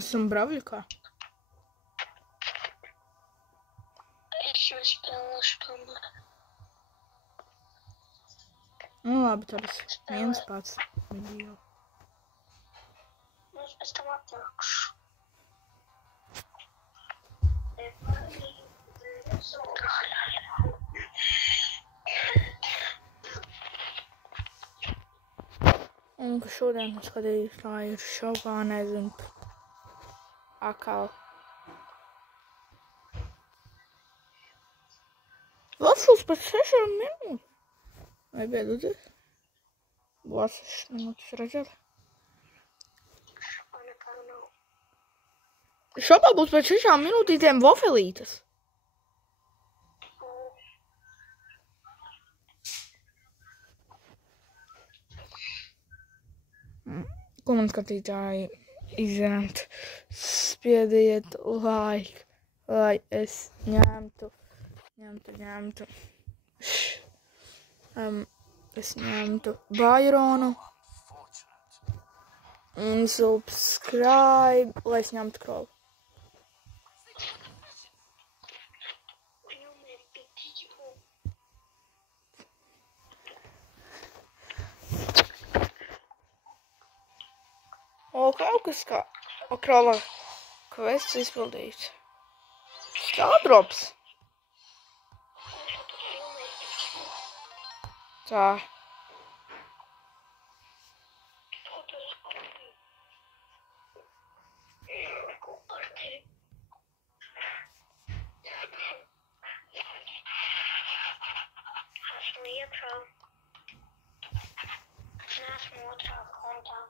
Esam Bravļikā. Es nespēlēšu tomēr. Nu labi, tad es viens pats video. Es pēc tam atnākšu. Un ka šodien skatījos, kā ir šovā, nezinu, akal. Vafels pēc 6 minūtes. Vai beidoties? Būs 6 minūtes redzēt. Šopā nekā nav. Šopā būs pēc 6 minūtītēm vafelītes. Ko man skatītāji izņemt? Spiediet like, lai es ņemtu. Es ņemtu Baironu un subscribe, lai es ņemtu krovu. O, kaut kas kā krova kvests izpildīts. Stādrops. Tā. Esmu iekšā. Nesmu otrā kontā.